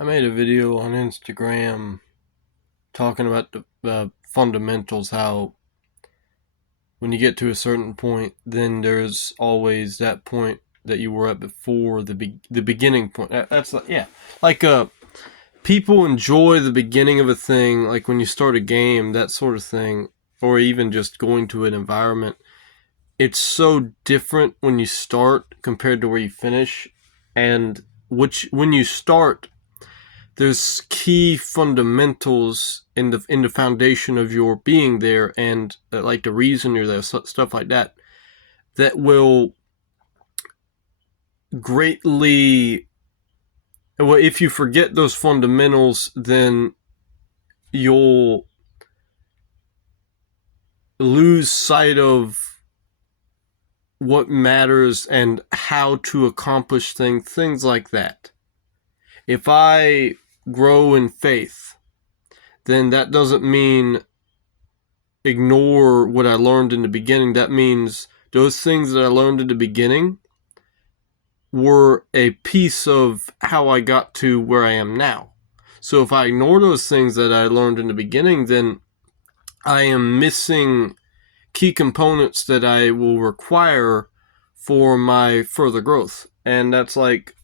I made a video on Instagram talking about the fundamentals, how when you get to a certain point, then there's always that point that you were at before the beginning point. That's like people enjoy the beginning of a thing, like when you start a game, that sort of thing, or even just going to an environment. It's so different when you start compared to where you finish, and when you start, there's key fundamentals in the foundation of your being there, and like the reason you're there, stuff like that, that will greatly. Well, if you forget those fundamentals, then you'll lose sight of what matters and how to accomplish things like that. If I grow in faith, then that doesn't mean ignore what I learned in the beginning. That means those things that I learned in the beginning were a piece of how I got to where I am now. So if I ignore those things that I learned in the beginning, then I am missing key components that I will require for my further growth. And that's like,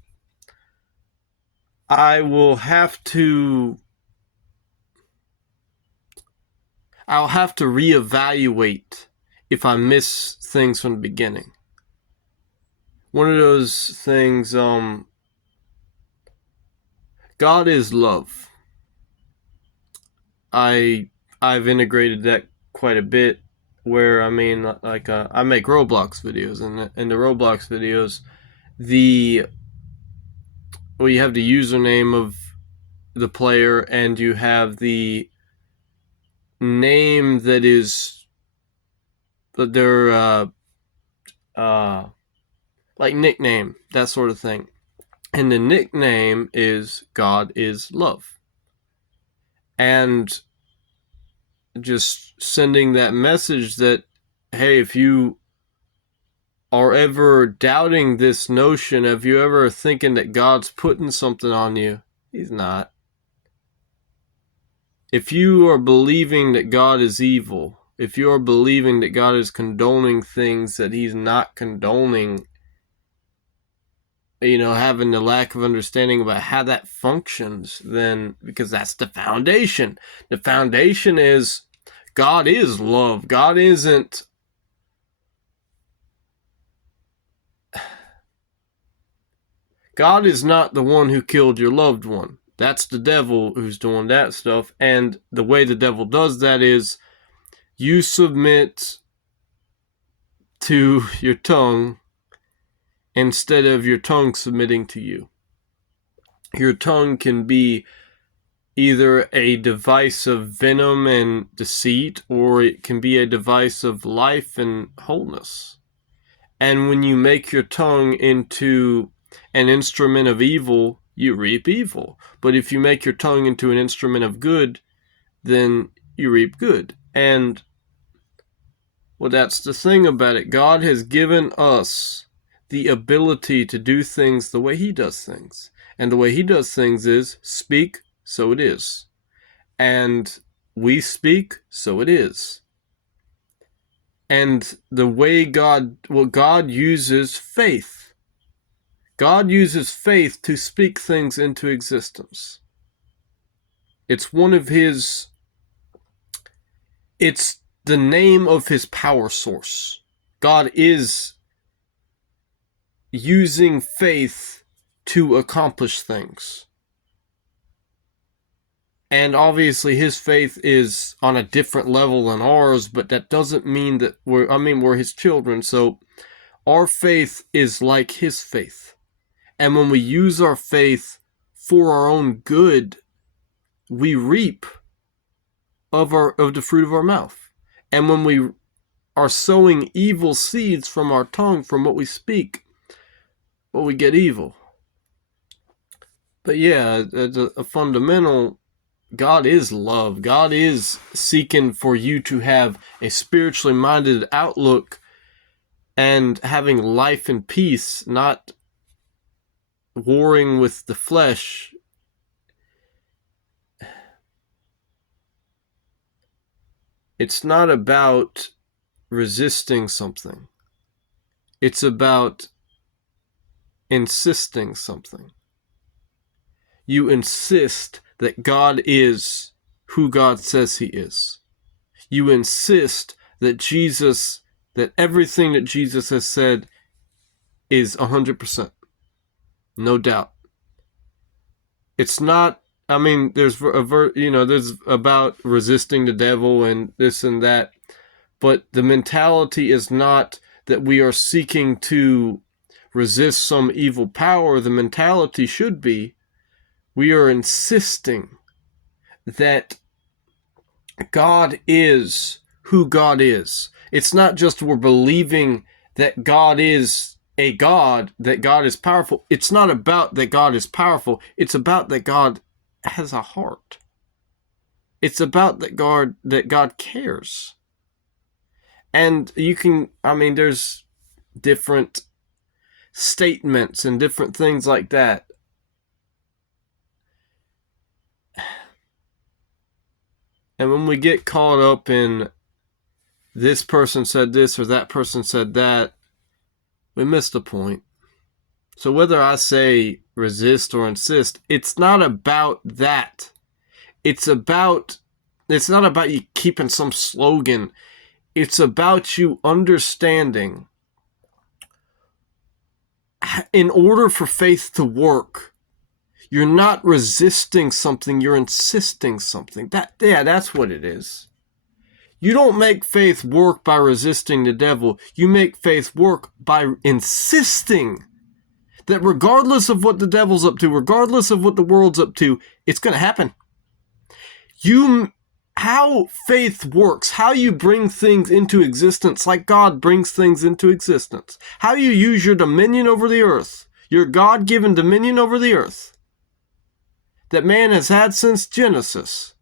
I'll have to reevaluate if I miss things from the beginning. One of those things, God is love. I've integrated that quite a bit, where I mean, like I make Roblox videos, and in the Roblox videos, you have the username of the player, and you have the name that is their like nickname, that sort of thing. And the nickname is God is love. And just sending that message that, hey, if you are ever doubting this notion, if you ever thinking that God's putting something on you, He's not. If you are believing that God is evil, if you are believing that God is condoning things that He's not condoning, having the lack of understanding about how that functions, then, because that's the foundation. The foundation is God is love. God isn't God is not the one who killed your loved one. That's the devil who's doing that stuff. And the way the devil does that is you submit to your tongue instead of your tongue submitting to you. Your tongue can be either a device of venom and deceit, or it can be a device of life and wholeness. And when you make your tongue into an instrument of evil, you reap evil. But if you make your tongue into an instrument of good, then you reap good. And well, that's the thing about it. God has given us the ability to do things the way He does things. And the way He does things is speak, so it is. And we speak, so it is. And the way God uses faith. God uses faith to speak things into existence. It's it's the name of His power source. God is using faith to accomplish things. And obviously His faith is on a different level than ours, but that doesn't mean that we're His children, so our faith is like His faith. And when we use our faith for our own good, we reap of the fruit of our mouth. And when we are sowing evil seeds from our tongue, from what we speak, well, we get evil. But yeah, a fundamental, God is love. God is seeking for you to have a spiritually minded outlook and having life and peace, not warring with the flesh It's not about resisting something. It's about insisting something. You insist that God is who God says he is. You insist that that everything that Jesus has said is 100%. No doubt. It's not, there's there's about resisting the devil and this and that, but the mentality is not that we are seeking to resist some evil power. The mentality should be, we are insisting that God is who God is. It's not just we're believing that God is a God, that God is powerful. It's not about that God is powerful. It's about that God has a heart. It's about that God cares. And there's different statements and different things like that. And when we get caught up in this person said this or that person said that, we miss the point. So whether I say resist or insist, it's not about that. It's not about you keeping some slogan. It's about you understanding, in order for faith to work, you're not resisting something, you're insisting something. That's what it is. You don't make faith work by resisting the devil. You make faith work by insisting that regardless of what the devil's up to, regardless of what the world's up to, it's going to happen. How faith works, how you bring things into existence like God brings things into existence, how you use your dominion over the earth, your God-given dominion over the earth that man has had since Genesis,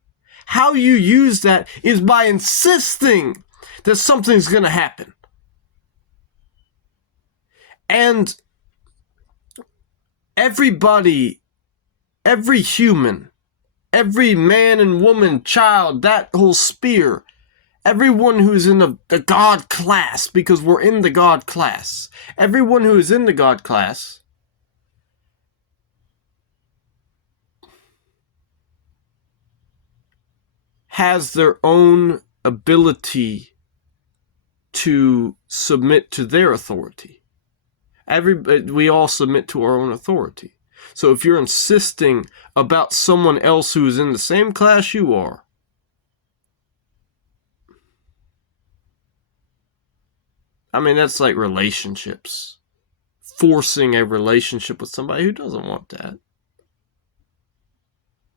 how you use that is by insisting that something's going to happen. And everybody, every human, every man and woman, child, that whole sphere, everyone who's in the God class, because we're in the God class, everyone who is in the God class has their own ability to submit to their authority. We all submit to our own authority. So if you're insisting about someone else who is in the same class you are, that's like relationships. Forcing a relationship with somebody who doesn't want that.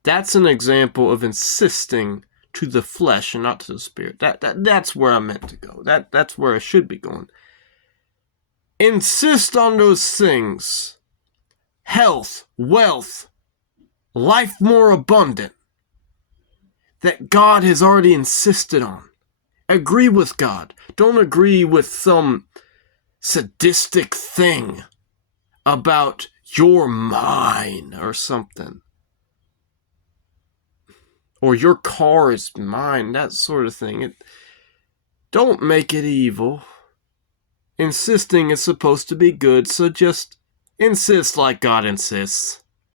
That's an example of insisting to the flesh and not to the spirit. That's where I'm meant to go. That's where I should be going. Insist on those things. Health, wealth, life more abundant, that God has already insisted on. Agree with God. Don't agree with some sadistic thing about you're mine or something. Or your car is mine, that sort of thing. Don't make it evil. Insisting is supposed to be good, so just insist like God insists.